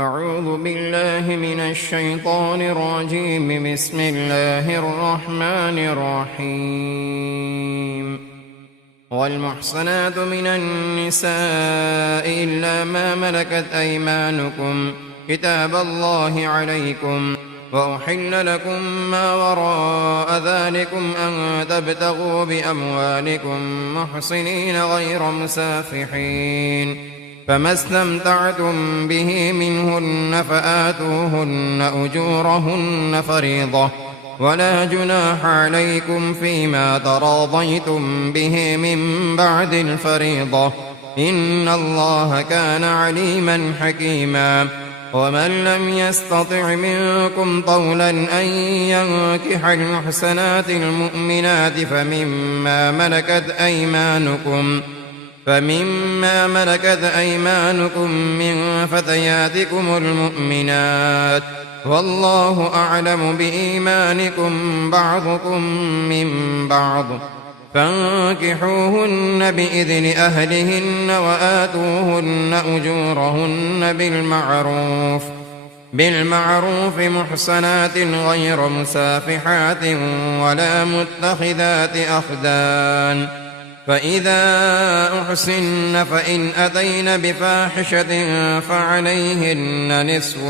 أعوذ بالله من الشيطان الرجيم. بسم الله الرحمن الرحيم. والمحصنات من النساء إلا ما ملكت أيمانكم كتاب الله عليكم، وأحل لكم ما وراء ذلكم أن تبتغوا بأموالكم محصنين غير مسافحين، فما استمتعتم به منهن فآتوهن أجورهن فريضة، ولا جناح عليكم فيما تراضيتم به من بعد الفريضة، إن الله كان عليما حكيما. ومن لم يستطع منكم طولا أن ينكح المحسنات المؤمنات فمما ملكت أيمانكم من فتياتكم المؤمنات، والله أعلم بإيمانكم بعضكم من بعض، فانكحوهن بإذن أهلهن وآتوهن أجورهن بالمعروف محصنات غير مسافحات ولا متخذات أخدان. فإذا أحسن فإن أتين بفاحشة فعليهن نصف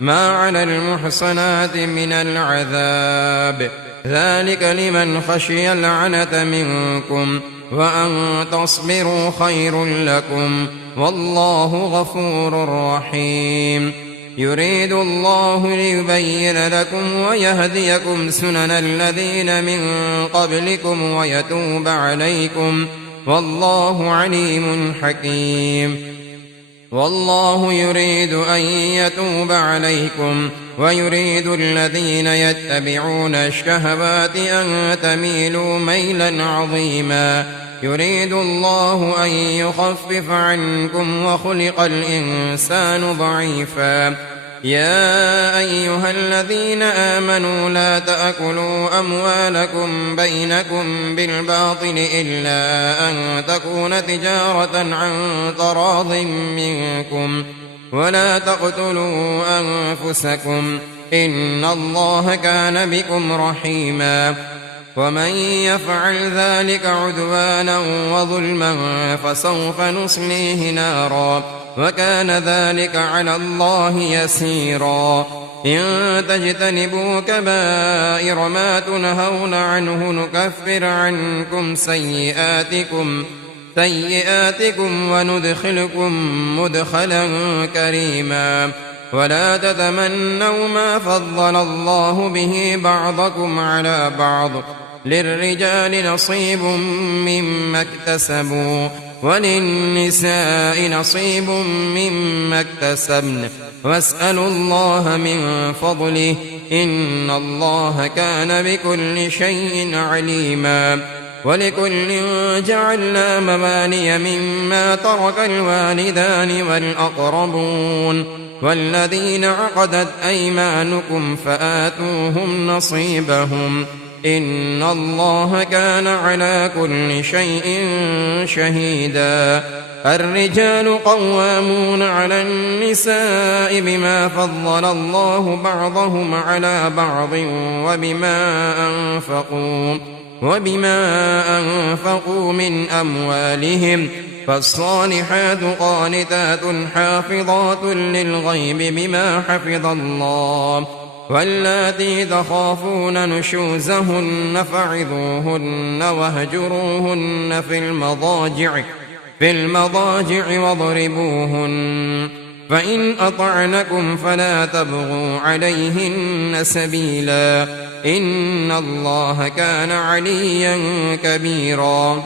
ما على المحصنات من العذاب، ذلك لمن خشي العنة منكم، وأن تصبروا خير لكم، والله غفور رحيم. يريد الله ليبين لكم ويهديكم سنن الذين من قبلكم ويتوب عليكم، والله عليم حكيم. والله يريد أن يتوب عليكم، ويريد الذين يتبعون الشهوات أن تميلوا ميلا عظيما. يريد الله أن يخفف عنكم وخلق الإنسان ضعيفا. يا أيها الذين آمنوا لا تأكلوا أموالكم بينكم بالباطل إلا أن تكون تجارة عن تراض منكم، ولا تقتلوا أنفسكم، إن الله كان بكم رحيما. ومن يفعل ذلك عدوانا وظلما فسوف نصليه نارا، وكان ذلك على الله يسيرا. إن تجتنبوا كبائر ما تنهون عنه نكفر عنكم سيئاتكم وندخلكم مدخلا كريما. ولا تتمنوا ما فضل الله به بعضكم على بعض، للرجال نصيب مما اكتسبوا، وللنساء نصيب مما اكتسبن، واسألوا الله من فضله، إن الله كان بكل شيء عليما. ولكل جعلنا موالي مما ترك الوالدان والأقربون والذين عقدت أيمانكم فآتوهم نصيبهم، إن الله كان على كل شيء شهيدا. الرجال قوامون على النساء بما فضل الله بعضهم على بعض وبما أنفقوا من أموالهم، فالصالحات قانتات حافظات للغيب بما حفظ الله. واللاتي تخافون نشوزهن فعظوهن واهجروهن في المضاجع واضربوهن، فإن أطعنكم فلا تبغوا عليهن سبيلا، إن الله كان عليا كبيرا.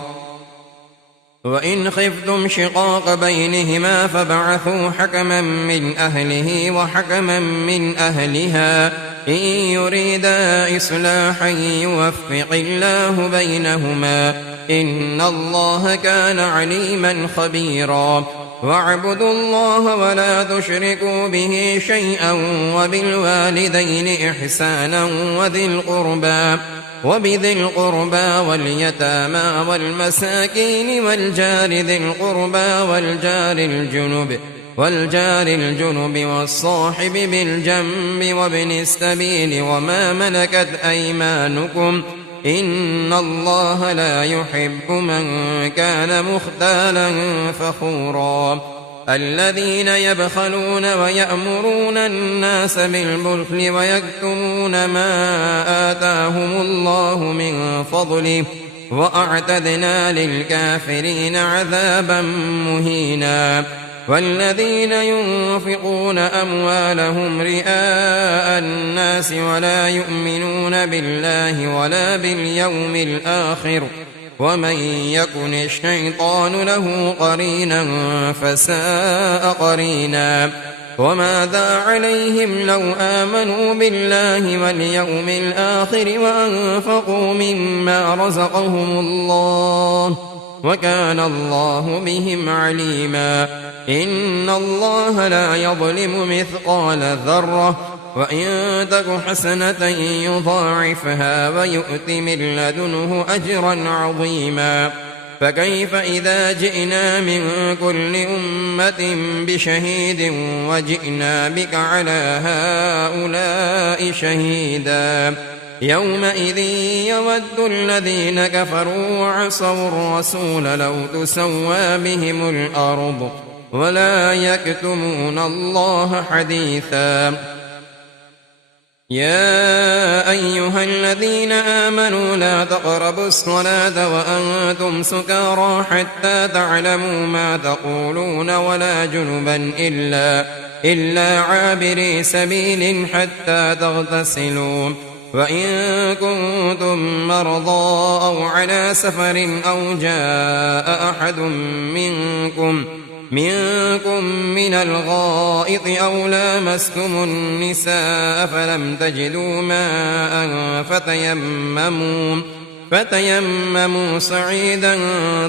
وإن خفتم شقاق بينهما فابعثوا حكما من أهله وحكما من أهلها، إن يريدا إصلاحا يوفق الله بينهما، إن الله كان عليما خبيرا. واعبدوا الله ولا تشركوا به شيئا، وبالوالدين إحسانا، وبذي القربى واليتامى والمساكين والجار ذي القربى والجار الجنب والصاحب بالجنب وابن السبيل وما ملكت أيمانكم إن الله لا يحب من كان مختالا فخورا الذين يبخلون ويأمرون الناس بالبخل ويكتمون ما آتاهم الله من فضله وأعتدنا للكافرين عذابا مهينا والذين ينفقون أموالهم رئاء الناس ولا يؤمنون بالله ولا باليوم الآخر ومن يكن الشيطان له قرينا فساء قرينا وماذا عليهم لو آمنوا بالله واليوم الآخر وأنفقوا مما رزقهم الله وكان الله بهم عليما إن الله لا يظلم مثقال ذرة وإن تك حسنة يضاعفها ويؤت من لدنه أجرا عظيما فكيف إذا جئنا من كل أمة بشهيد وجئنا بك على هؤلاء شهيدا يومئذ يود الذين كفروا وعصوا الرسول لو تسوى بهم الأرض ولا يكتمون الله حديثا يا أيها الذين آمنوا لا تقربوا الصلاة وأنتم سكارى حتى تعلموا ما تقولون ولا جنبا إلا عابري سبيل حتى تغتسلوا وإن كنتم مرضى أو على سفر أو جاء أحد منكم من الغائط أو لامستم النساء فلم تجدوا ماء فتيمموا صعيدا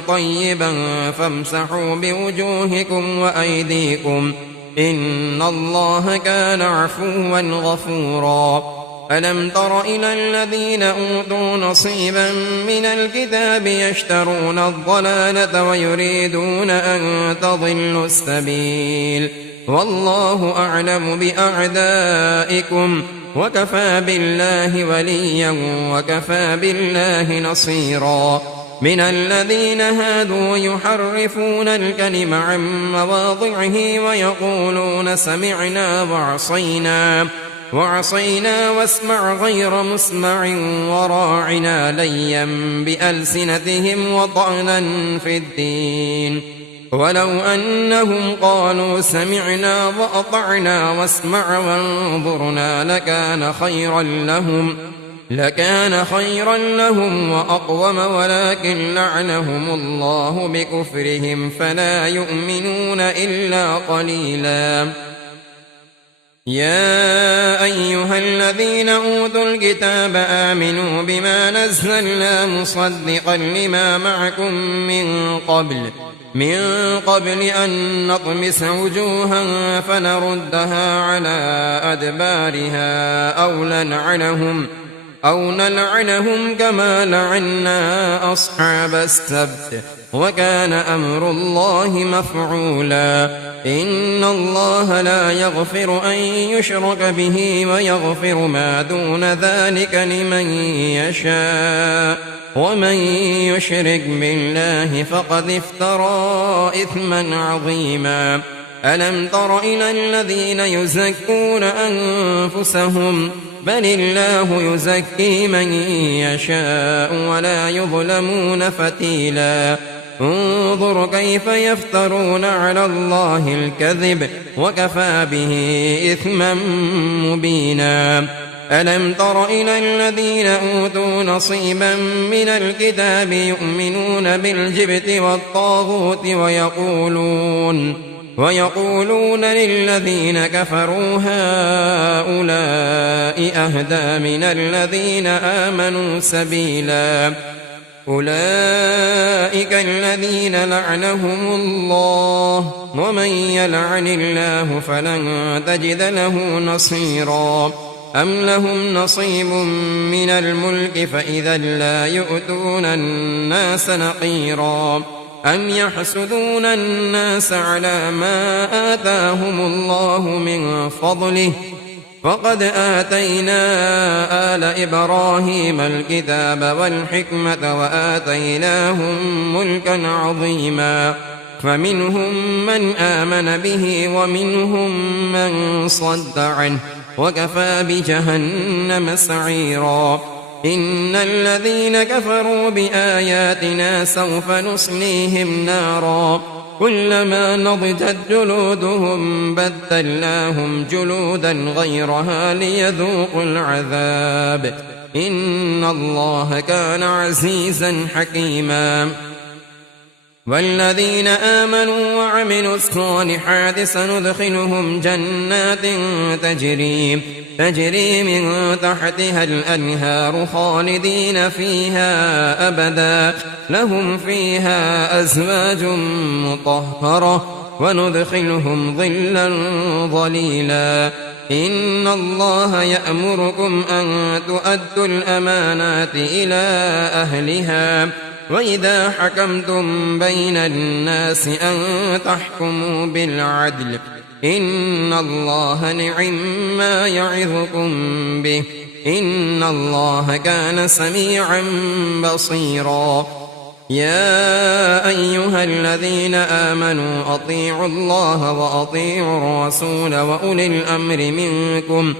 طيبا فامسحوا بوجوهكم وأيديكم إن الله كان عفوا غفورا ألم تر إلى الذين أوتوا نصيبا من الكتاب يشترون الضلالة ويريدون أن تضلوا السبيل والله أعلم بأعدائكم وكفى بالله وليا وكفى بالله نصيرا من الذين هادوا يحرفون الكلم عن مواضعه ويقولون سمعنا وعصينا واسمع غير مسمع وراعنا ليا بألسنتهم وطعنا في الدين ولو أنهم قالوا سمعنا وأطعنا واسمع وانظرنا لكان خيرا لهم وأقوم ولكن لعنهم الله بكفرهم فلا يؤمنون إلا قليلا يا أيها الذين أوتوا الكتاب آمنوا بما نزلنا مصدقا لما معكم من قبل أن نطمس وجوها فنردها على أدبارها أو نلعنهم كما لعنا أصحاب السبت وكان أمر الله مفعولا إن الله لا يغفر أن يشرك به ويغفر ما دون ذلك لمن يشاء ومن يشرك بالله فقد افترى إثما عظيما ألم تر إلى الذين يزكون أنفسهم بل الله يزكي من يشاء ولا يظلمون فتيلا انظر كيف يفترون على الله الكذب وكفى به إثما مبينا ألم تر إلى الذين أوتوا نصيبا من الكتاب يؤمنون بالجبت والطاغوت ويقولون للذين كفروا هؤلاء أهدى من الذين آمنوا سبيلا أولئك الذين لعنهم الله ومن يلعن الله فلن تجد له نصيرا أم لهم نصيب من الملك فإذا لا يؤتون الناس نقيرا أم يحسدون الناس على ما آتاهم الله من فضله فقد آتينا آل إبراهيم الكتاب والحكمة وآتيناهم ملكا عظيما فمنهم من آمن به ومنهم من صد عنه وكفى بجهنم سعيرا إن الذين كفروا بآياتنا سوف نصليهم نارا كلما نضجت جلودهم بدلناهم جلودا غيرها ليذوقوا العذاب إن الله كان عزيزا حكيما والذين آمنوا وعملوا الصالحات سندخلهم جنات تجري من تحتها الأنهار خالدين فيها أبدا لهم فيها أزواج مطهرة وندخلهم ظلا ظليلا إن الله يأمركم أن تؤدوا الأمانات إلى أهلها وإذا حكمتم بين الناس أن تحكموا بالعدل إن الله نعم يعظكم به إن الله كان سميعا بصيرا يا أيها الذين آمنوا أطيعوا الله وأطيعوا الرسول وأولي الأمر منكم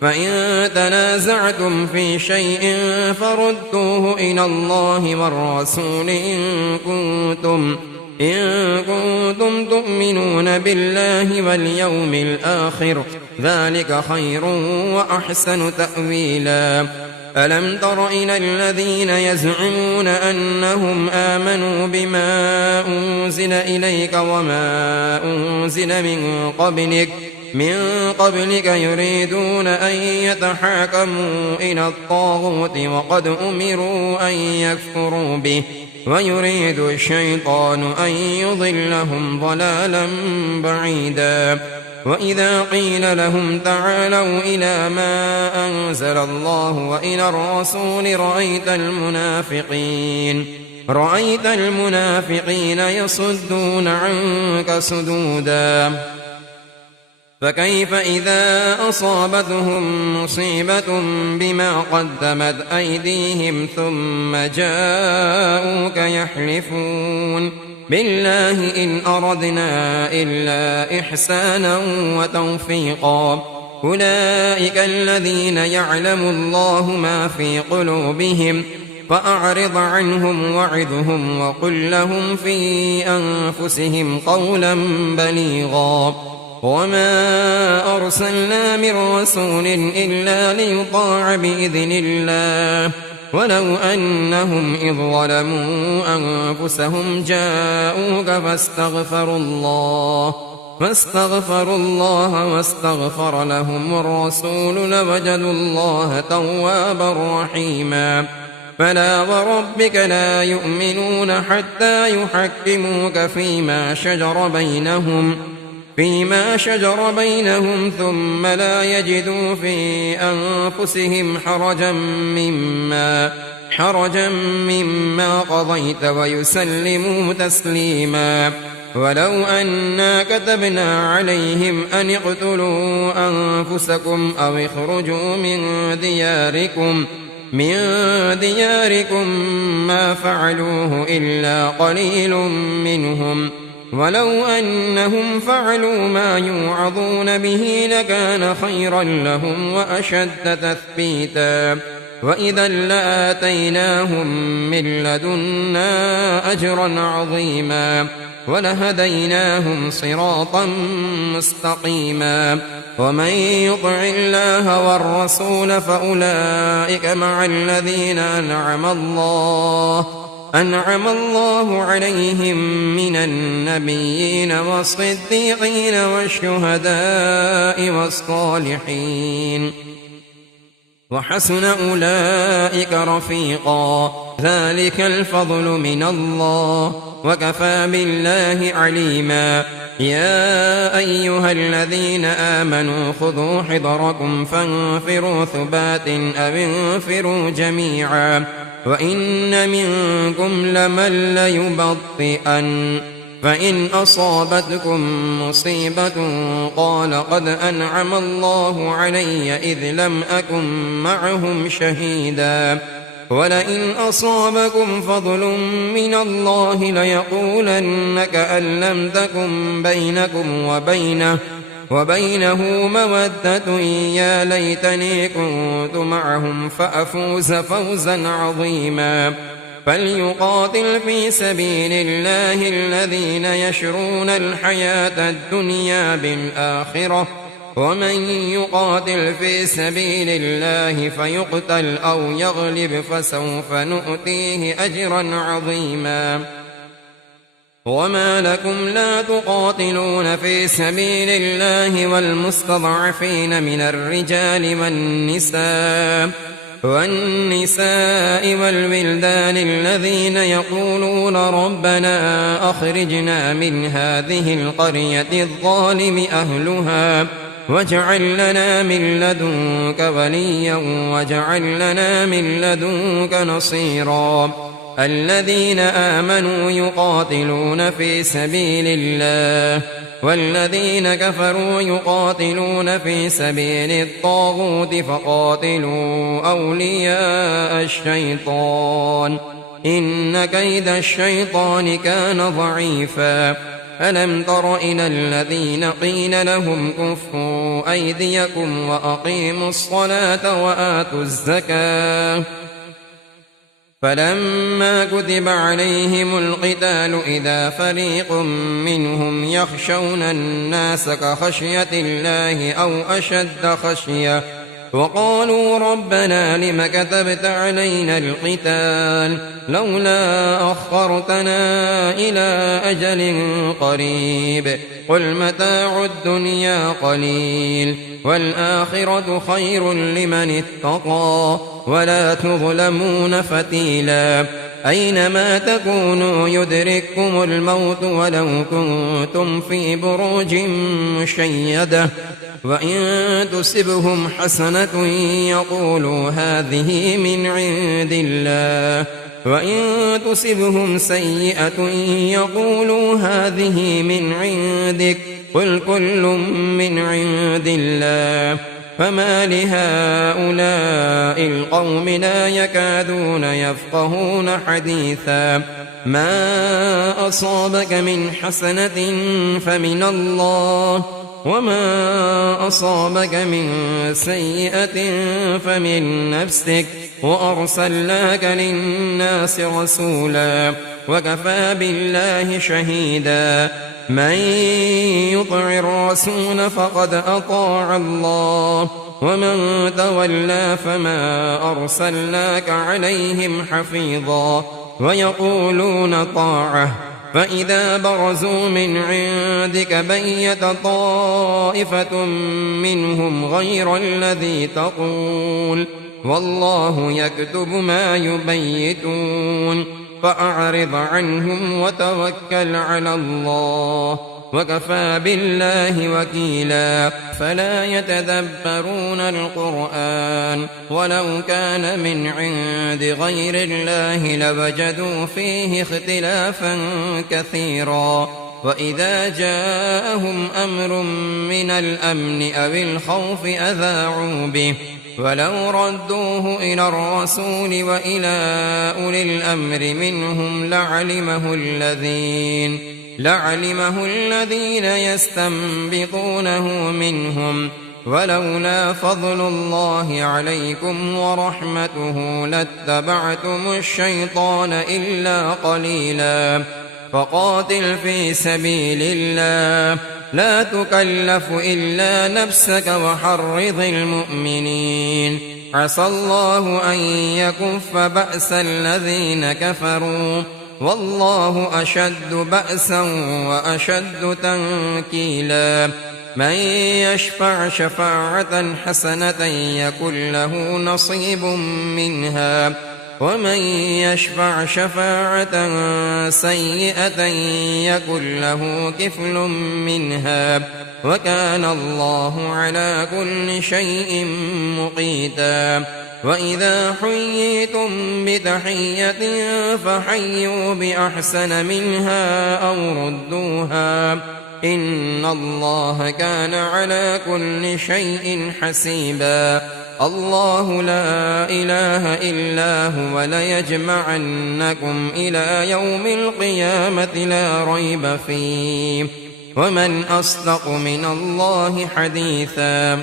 فإن تنازعتم في شيء فردوه إلى الله والرسول إن كنتم تؤمنون بالله واليوم الآخر ذلك خير وأحسن تأويلا ألم تر إلى الذين يزعمون أنهم آمنوا بما أنزل إليك وما أنزل من قبلك يريدون أن يتحاكموا إلى الطاغوت وقد أمروا أن يكفروا به ويريد الشيطان أن يضلهم ضلالا بعيدا وإذا قيل لهم تعالوا إلى ما أنزل الله وإلى الرسول رأيت المنافقين يصدون عنك صدودا فكيف إذا أصابتهم مصيبة بما قدمت أيديهم ثم جاءوك يحلفون بالله إن أردنا إلا إحسانا وتوفيقا أولئك الذين يعلم الله ما في قلوبهم فأعرض عنهم وعظهم وقل لهم في أنفسهم قولا بليغا وما أرسلنا من رسول إلا ليطاع بإذن الله ولو أنهم إذ ظلموا أنفسهم جاءوك فاستغفروا الله واستغفر لهم الرسول لوجدوا الله توابا رحيما فلا وربك لا يؤمنون حتى يحكموك فيما شجر بينهم ثم لا يجدوا في أنفسهم حرجا مما قضيت ويسلموا تسليما ولو أنا كتبنا عليهم أن اقتلوا أنفسكم أو اخرجوا من دياركم ما فعلوه إلا قليل منهم ولو أنهم فعلوا ما يوعظون به لكان خيرا لهم وأشد تثبيتا وإذا لآتيناهم من لدنا أجرا عظيما ولهديناهم صراطا مستقيما ومن يطع الله والرسول فأولئك مع الذين أنعم الله عليهم من النبيين والصديقين والشهداء والصالحين وحسن أولئك رفيقا ذلك الفضل من الله وكفى بالله عليما يا أيها الذين آمنوا خذوا حذركم فانفروا ثبات أو انفروا جميعا وإن منكم لمن ليبطئن فإن أصابتكم مصيبة قال قد أنعم الله علي إذ لم أكن معهم شهيدا ولئن أصابكم فضل من الله ليقولن كأن لم تكن بينكم وبينه مودة يا ليتني كنت معهم فأفوز فوزا عظيما فليقاتل في سبيل الله الذين يشرون الحياة الدنيا بالآخرة ومن يقاتل في سبيل الله فيقتل أو يغلب فسوف نؤتيه أجرا عظيما وما لكم لا تقاتلون في سبيل الله والمستضعفين من الرجال والنساء والولدان الذين يقولون ربنا أخرجنا من هذه القرية الظالم أهلها واجعل لنا من لدنك وليا واجعل لنا من لدنك نصيرا الذين آمنوا يقاتلون في سبيل الله والذين كفروا يقاتلون في سبيل الطاغوت فقاتلوا أولياء الشيطان إن كيد الشيطان كان ضعيفا ألم تر إلى الذين قيل لهم كفوا أيديكم وأقيموا الصلاة وآتوا الزكاة فلما كتب عليهم القتال إذا فريق منهم يخشون الناس كخشية الله أو أشد خشية وقالوا ربنا لم كتبت علينا القتال لولا أخرتنا إلى أجل قريب قل متاع الدنيا قليل والآخرة خير لمن اتقى ولا تظلمون فتيلا أينما تكونوا يدرككم الموت ولو كنتم في بروج مشيدة وإن تصبهم حسنة يقولوا هذه من عند الله وإن تصبهم سيئة يقولوا هذه من عندك قل كل من عند الله فما لهؤلاء القوم لا يكادون يفقهون حديثا ما أصابك من حسنة فمن الله وما أصابك من سيئة فمن نفسك وأرسلناك للناس رسولا وكفى بالله شهيدا من يطع الرسول فقد أطاع الله ومن تولى فما أرسلناك عليهم حفيظا ويقولون طاعة فإذا برزوا من عندك بيت طائفة منهم غير الذي تقول والله يكتب ما يبيتون فأعرض عنهم وتوكل على الله وكفى بالله وكيلا فلا يتدبرون القرآن ولو كان من عند غير الله لوجدوا فيه اختلافا كثيرا وإذا جاءهم أمر من الأمن أو الخوف أذاعوا به ولو ردوه إلى الرسول وإلى أولي الأمر منهم لعلمه الذين يستنبطونه منهم ولولا فضل الله عليكم ورحمته لاتبعتم الشيطان إلا قليلا فقاتل في سبيل الله لا تكلف إلا نفسك وحرض المؤمنين عسى الله أن يكف بأس الذين كفروا والله أشد بأسا وأشد تنكيلا من يشفع شفاعة حسنة يكن له نصيب منها ومن يشفع شفاعة سيئة يكن له كفل منها وكان الله على كل شيء مقيتا وإذا حييتم بتحية فحيوا بأحسن منها أو ردوها إن الله كان على كل شيء حسيبا الله لا إله إلا هو ليجمعنكم إلى يوم القيامة لا ريب فيه ومن أصدق من الله حديثا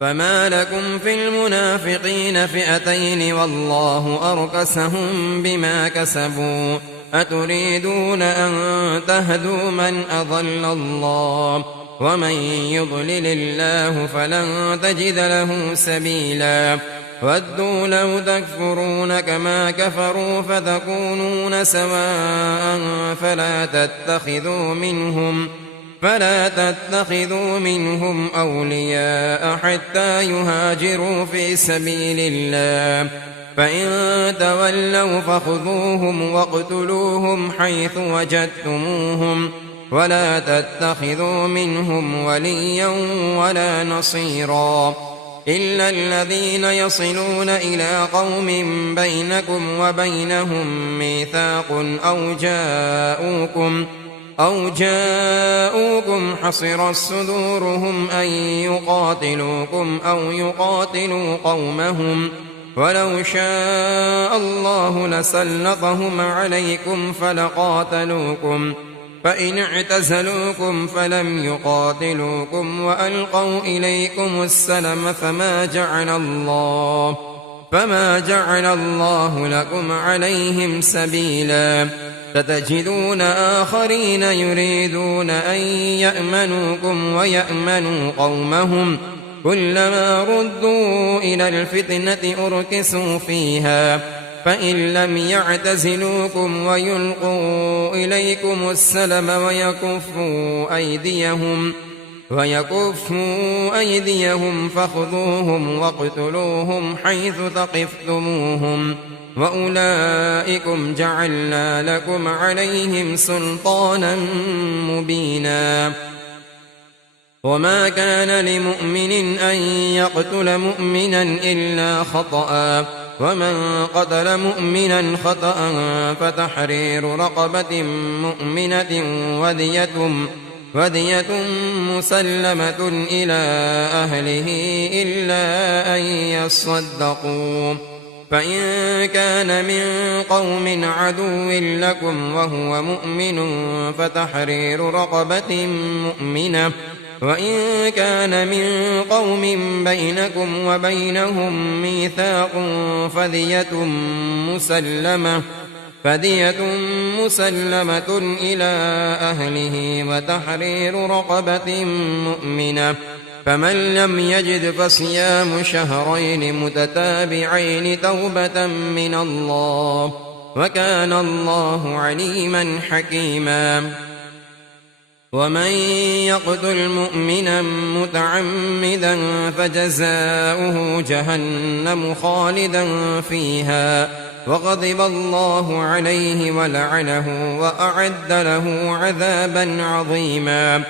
فما لكم في المنافقين فئتين والله أركسهم بما كسبوا أتريدون أن تهدوا من أضل الله ومن يضلل الله فلن تجد له سبيلا ودوا لو تكفرون كما كفروا فتكونون سواء فلا تتخذوا منهم أولياء حتى يهاجروا في سبيل الله فإن تولوا فخذوهم واقتلوهم حيث وجدتموهم ولا تتخذوا منهم وليا ولا نصيرا إلا الذين يصلون إلى قوم بينكم وبينهم ميثاق أو جاءوكم حصرت صدورهم أن يقاتلوكم أو يقاتلوا قومهم ولو شاء الله لسلطهم عليكم فلقاتلوكم فإن اعتزلوكم فلم يقاتلوكم وألقوا إليكم السلم فما جعل الله لكم عليهم سبيلا ستجدون آخرين يريدون أن يأمنوكم ويأمنوا قومهم كلما ردوا إلى الفتنة أركسوا فيها فإن لم يعتزلوكم ويلقوا إليكم السلم ويكفوا أيديهم فخذوهم واقتلوهم حيث ثقفتموهم وأولئكم جعلنا لكم عليهم سلطانا مبينا وما كان لمؤمن أن يقتل مؤمنا إلا خطأ ومن قتل مؤمنا خطأ فتحرير رقبة مؤمنة ودية مسلمة إلى أهله إلا أن يصدقوا فإن كان من قوم عدو لكم وهو مؤمن فتحرير رقبة مؤمنة وإن كان من قوم بينكم وبينهم ميثاق فدية مسلمة إلى أهله وتحرير رقبة مؤمنة فمن لم يجد فصيام شهرين متتابعين توبة من الله وكان الله عليما حكيما ومن يقتل مؤمنا متعمدا فجزاؤه جهنم خالدا فيها وغضب الله عليه ولعنه وأعد له عذابا عظيما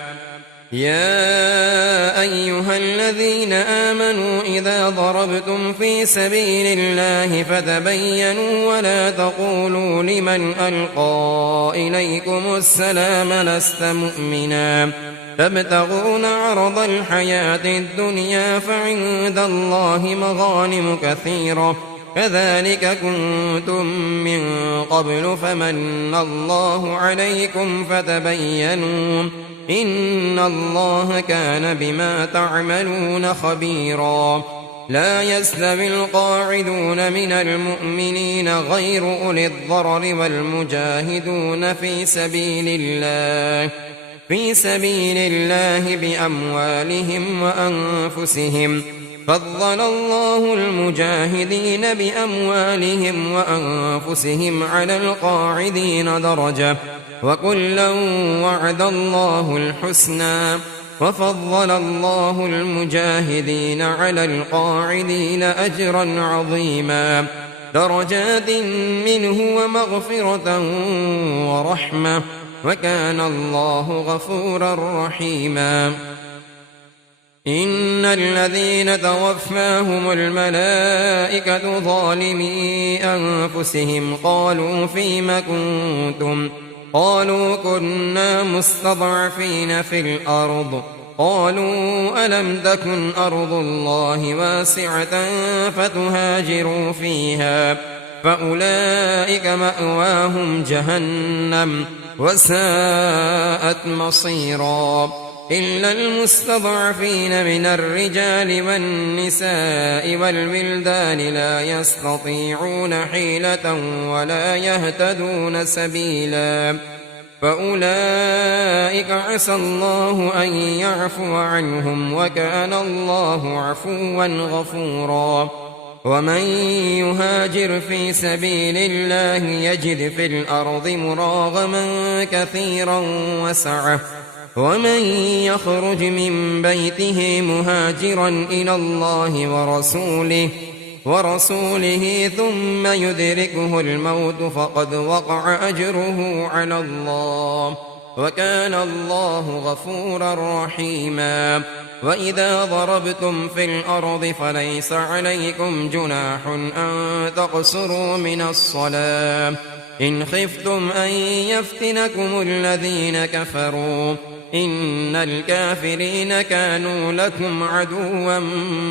يا أيها الذين آمنوا إذا ضربتم في سبيل الله فتبينوا ولا تقولوا لمن ألقى إليكم السلام لست مؤمنا تبتغون عرض الحياة الدنيا فعند الله مغانم كثيرة كذلك كنتم من قبل فمن الله عليكم فتبينوا إن الله كان بما تعملون خبيرا لا يستوي القاعدون من المؤمنين غير أولي الضرر والمجاهدون في سبيل الله بأموالهم وأنفسهم فضل الله المجاهدين بأموالهم وأنفسهم على القاعدين درجة وكلا وعد الله الحسنى وفضل الله المجاهدين على القاعدين أجرا عظيما درجات منه ومغفرة ورحمة وكان الله غفورا رحيما إن الذين توفاهم الملائكة ظالمي أنفسهم قالوا فيم كنتم قالوا كنا مستضعفين في الأرض قالوا ألم تكن أرض الله واسعة فتهاجروا فيها فأولئك مأواهم جهنم وساءت مصيرا إلا المستضعفين من الرجال والنساء والولدان لا يستطيعون حيلة ولا يهتدون سبيلا فأولئك عسى الله أن يعفو عنهم وكان الله عفوا غفورا ومن يهاجر في سبيل الله يجد في الأرض مراغما كثيرا وسعة ومن يخرج من بيته مهاجرا إلى الله ورسوله ثم يدركه الموت فقد وقع أجره على الله وكان الله غفورا رحيما وإذا ضربتم في الأرض فليس عليكم جناح أن تقصروا من الصلاة إن خفتم أن يفتنكم الذين كفروا إن الكافرين كانوا لكم عدوا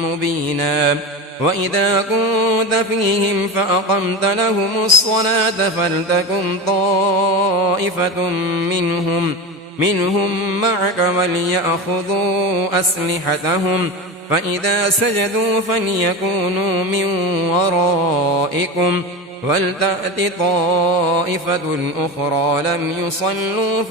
مبينا وإذا كنت فيهم فأقمت لهم الصلاة فلتكن طائفة منهم معك وليأخذوا أسلحتهم فإذا سجدوا فليكونوا من ورائكم ولتأت طائفة أخرى لم يصلوا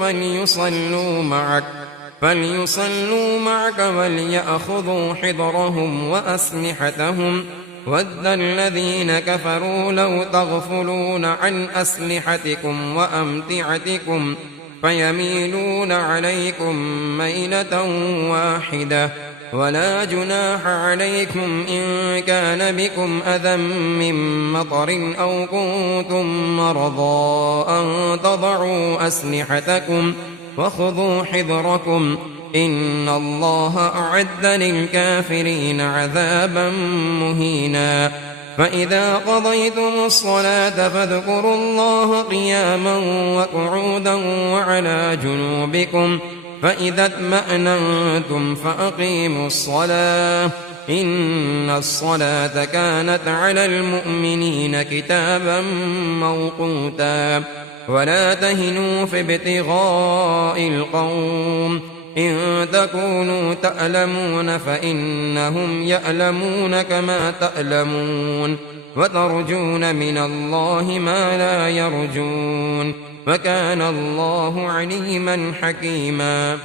فليصلوا معك وليأخذوا حذرهم وأسلحتهم ود الذين كفروا لو تغفلون عن أسلحتكم وأمتعتكم فيميلون عليكم ميلة واحدة ولا جناح عليكم إن كان بكم أذى من مطر أو كنتم مرضى أن تضعوا أسلحتكم وخذوا حذركم إن الله أعد للكافرين عذابا مهينا فإذا قضيتم الصلاة فاذكروا الله قياما وقعودا وعلى جنوبكم فإذا اطمأننتم فأقيموا الصلاة إن الصلاة كانت على المؤمنين كتابا موقوتا ولا تهنوا في ابتغاء القوم إن تكونوا تألمون فإنهم يألمون كما تألمون وترجون من الله ما لا يرجون وكان الله عليما حكيما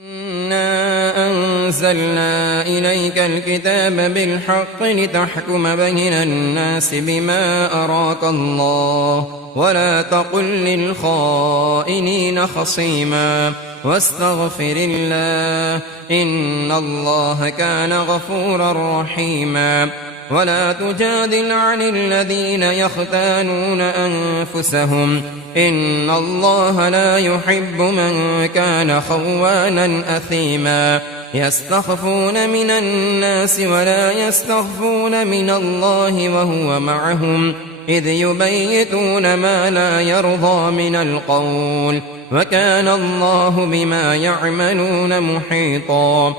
إنا أنزلنا إليك الكتاب بالحق لتحكم بين الناس بما أراك الله ولا تقل للخائنين خصيما واستغفر الله إن الله كان غفورا رحيما ولا تجادل عن الذين يختانون أنفسهم إن الله لا يحب من كان خوانا أثيما يستخفون من الناس ولا يستخفون من الله وهو معهم إذ يبيتون ما لا يرضى من القول وكان الله بما يعملون محيطا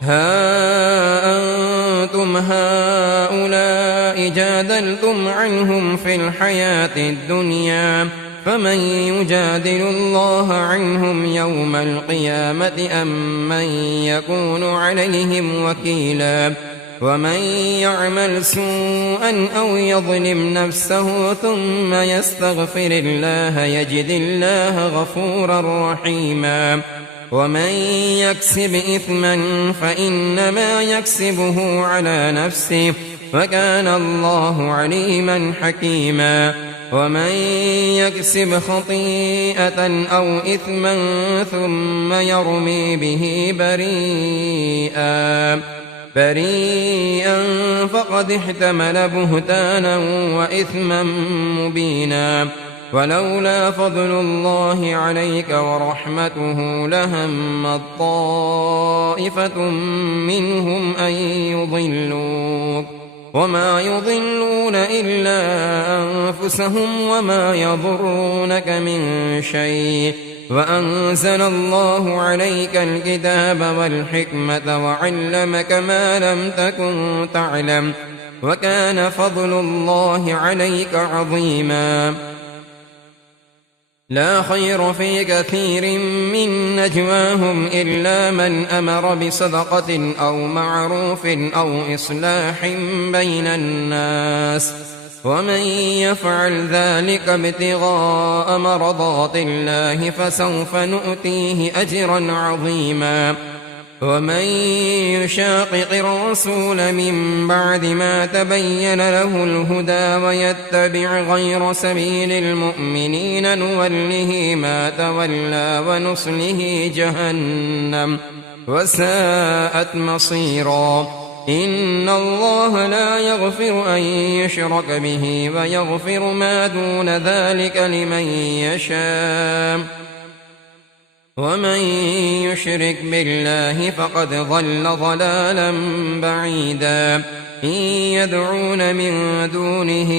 ها أنتم هؤلاء جادلتم عنهم في الحياة الدنيا فمن يجادل الله عنهم يوم القيامة أم من يكون عليهم وكيلا ومن يعمل سوءا أو يظلم نفسه ثم يستغفر الله يجد الله غفورا رحيما ومن يكسب إثما فإنما يكسبه على نفسه وكان الله عليما حكيما ومن يكسب خطيئة أو إثما ثم يرمي به بريئا فقد احتمل بهتانا وإثما مبينا. ولولا فضل الله عليك ورحمته لهمت طائفة منهم أن يضلوك وما يضلون إلا أنفسهم وما يضرونك من شيء. وأنزل الله عليك الكتاب والحكمة وعلمك ما لم تكن تعلم وكان فضل الله عليك عظيما. لا خير في كثير من نجواهم إلا من أمر بصدقة أو معروف أو إصلاح بين الناس ومن يفعل ذلك ابتغاء مرضات الله فسوف نؤتيه أجرا عظيما. ومن يشاقق الرسول من بعد ما تبين له الهدى ويتبع غير سبيل المؤمنين نوله ما تولى ونصله جهنم وساءت مصيرا. إن الله لا يغفر أن يشرك به ويغفر ما دون ذلك لمن يشاء ومن يشرك بالله فقد ضل ضلالا بعيدا. إن يدعون من دونه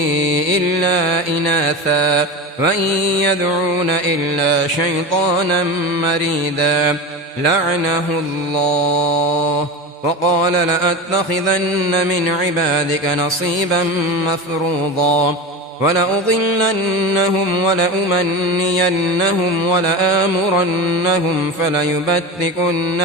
إلا إناثا وإن يدعون إلا شيطانا مريدا لعنه الله وقال لأتخذن من عبادك نصيبا مفروضا. ولأضلنهم ولأمنينهم ولآمرنهم فليبتكن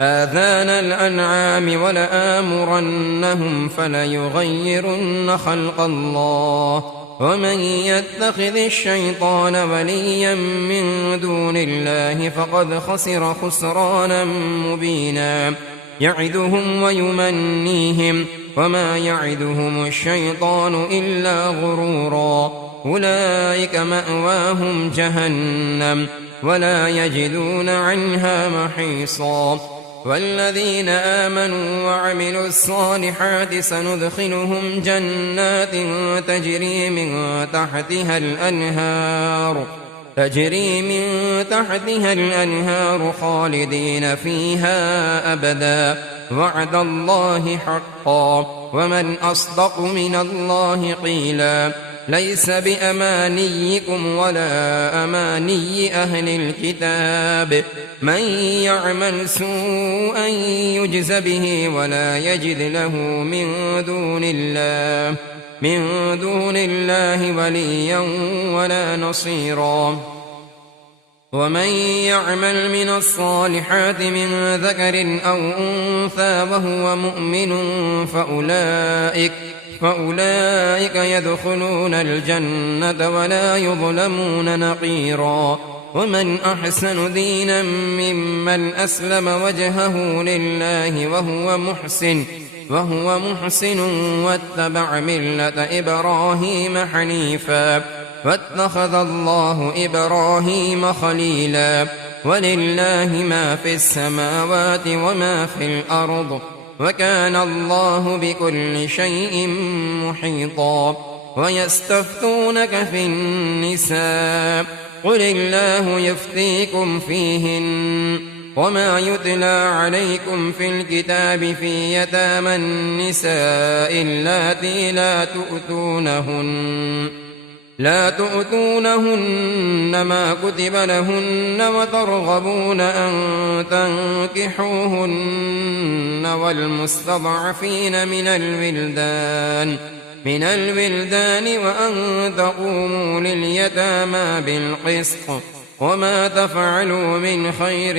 آذان الأنعام ولآمرنهم فليغيرن خلق الله. ومن يتخذ الشيطان وليا من دون الله فقد خسر خسرانا مبينا. يعدهم ويمنيهم وما يعدهم الشيطان إلا غرورا. أولئك مأواهم جهنم ولا يجدون عنها محيصا. والذين آمنوا وعملوا الصالحات سندخلهم جنات تجري من تحتها الأنهار خالدين فيها أبدا وعد الله حقا ومن أصدق من الله قيلا. ليس بأمانيكم ولا أماني أهل الكتاب من يعمل سوءا يجز به ولا يجد له من دون الله وليا ولا نصيرا. ومن يعمل من الصالحات من ذكر أو أنثى وهو مؤمن فأولئك يدخلون الجنة ولا يظلمون نقيرا. ومن أحسن دينا ممن أسلم وجهه لله وهو محسن واتبع ملة إبراهيم حنيفا واتخذ الله إبراهيم خليلا. ولله ما في السماوات وما في الأرض وكان الله بكل شيء محيطا. ويستفتونك في النساء قل الله يفتيكم فيهن وما يتلى عليكم في الكتاب في يتامى النساء اللاتي لا تؤتونهن ما كتب لهن وترغبون أن تنكحوهن والمستضعفين من الولدان وأن تقوموا لليتامى بالقسط وما تفعلوا من خير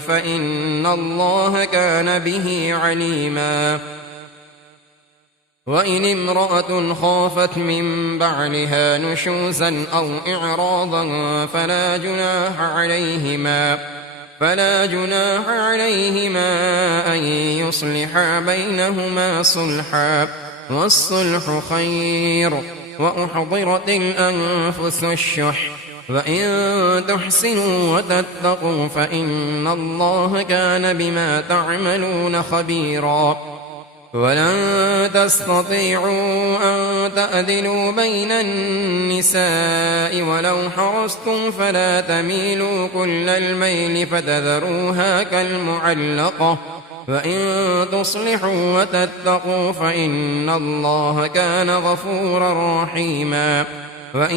فإن الله كان به عليما. وإن امرأة خافت من بعلها نشوزا أو إعراضا فلا جناح عليهما أن يصلحا بينهما صلحا والصلح خير، وأحضرت الأنفس الشح، وإن تحسنوا وتتقوا فإن الله كان بما تعملون خبيرا. ولن تستطيعوا أن تعدلوا بين النساء ولو حرصتم، فلا تميلوا كل الميل فتذروها كالمعلقة، وإن تصلحوا وتتقوا فإن الله كان غفورا رحيما. وإن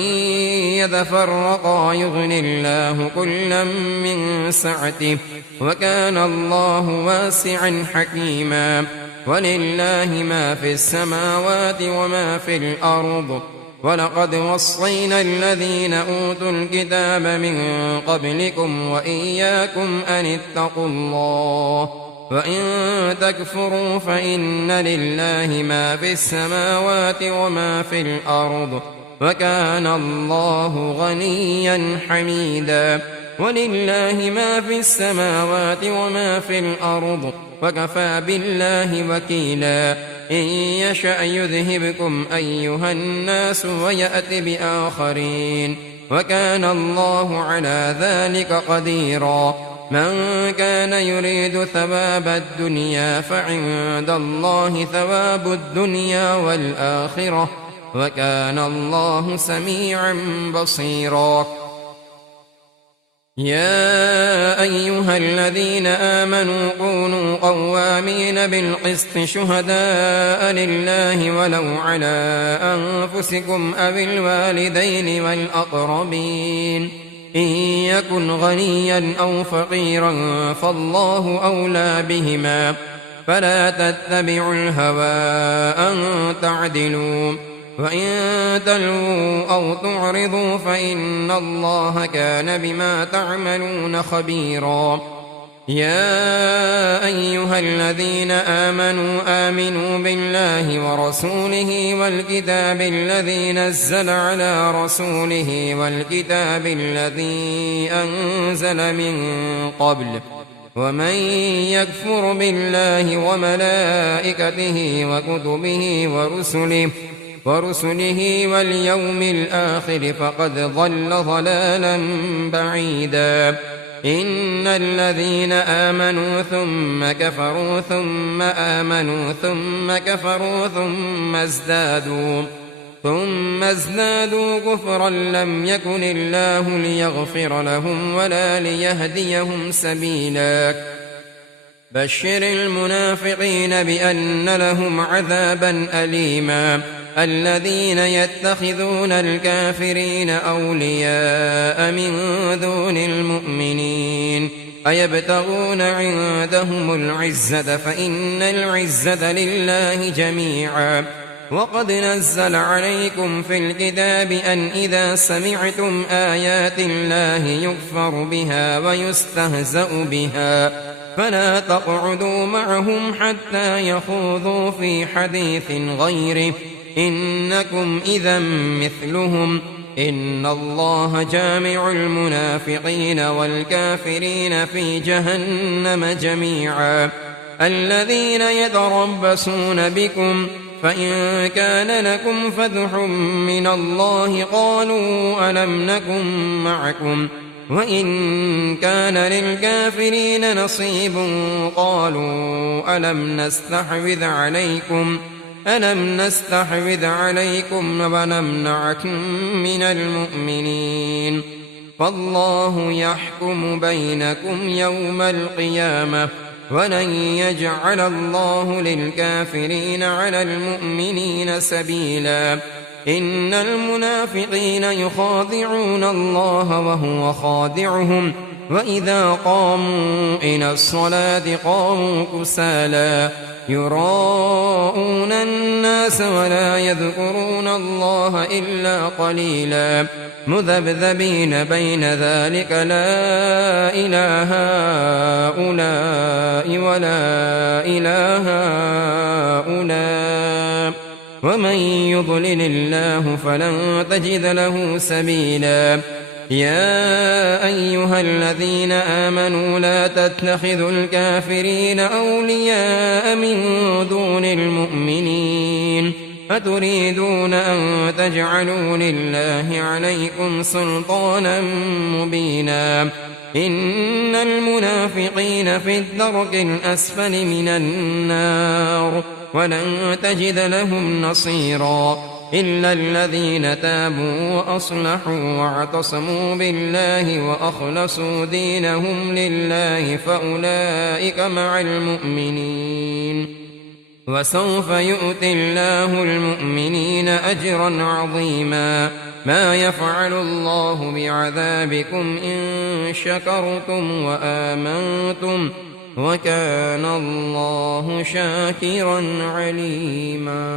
يتفرقا يغن الله كلا من سعته، وكان الله واسعا حكيما. ولله ما في السماوات وما في الأرض، ولقد وصينا الذين أوتوا الكتاب من قبلكم وإياكم أن اتقوا الله، وإن تكفروا فإن لله ما في السماوات وما في الأرض، وكان الله غنيا حميدا. ولله ما في السماوات وما في الأرض، وكفى بالله وكيلا. إن يشأ يذهبكم أيها الناس ويأت بآخرين، وكان الله على ذلك قديرا. من كان يريد ثواب الدنيا فعند الله ثواب الدنيا والآخرة، وكان الله سميعا بصيرا. يا أيها الذين آمنوا كونوا قوامين بالقسط شهداء لله ولو على أنفسكم أو الوالدين والأقربين، إن يكن غنيا أو فقيرا فالله أولى بهما، فلا تتبعوا الهوى أن تعدلوا، وإن تلووا أو تعرضوا فإن الله كان بما تعملون خبيرا. يا أيها الذين آمنوا بالله ورسوله والكتاب الذي نزل على رسوله والكتاب الذي أنزل من قبل، ومن يكفر بالله وملائكته وكتبه ورسله واليوم الآخر فقد ضل ضلالا بعيدا. إن الذين آمنوا ثم كفروا ثم آمنوا ثم كفروا ثم ازدادوا كفرا لم يكن الله ليغفر لهم ولا ليهديهم سبيلا. بشر المنافقين بأن لهم عذابا أليما. الذين يتخذون الكافرين أولياء من دون المؤمنين أيبتغون عندهم العزة فإن العزة لله جميعا. وقد نزل عليكم في الكتاب أن إذا سمعتم آيات الله يكفر بها ويستهزأ بها فلا تقعدوا معهم حتى يخوضوا في حديث غيره، إنكم إذا مثلهم، إن الله جامع المنافقين والكافرين في جهنم جميعا. الذين يتربصون بكم فإن كان لكم فتح من الله قالوا ألم نكن معكم، وإن كان للكافرين نصيب قالوا ألم نستحوذ عليكم ونمنعكم من المؤمنين. فالله يحكم بينكم يوم القيامة ولن يجعل الله للكافرين على المؤمنين سبيلا. إن المنافقين يخادعون الله وهو خادعهم وإذا قاموا إلى الصلاة قاموا كسالى يراءون الناس ولا يذكرون الله إلا قليلا مذبذبين بين ذلك لا إله هؤلاء ولا إله هؤلاء ومن يضلل الله فلن تجد له سبيلا. يا أيها الذين آمنوا لا تتخذوا الكافرين أولياء من دون المؤمنين أتريدون أن تجعلوا لله عليكم سلطانا مبينا إن المنافقين في الدرك الأسفل من النار ولن تجد لهم نصيرا إلا الذين تابوا وأصلحوا واعتصموا بالله وأخلصوا دينهم لله فأولئك مع المؤمنين وسوف يؤتي الله المؤمنين أجرا عظيما ما يفعل الله بعذابكم إن شكرتم وآمنتم وكان الله شاكرا عليما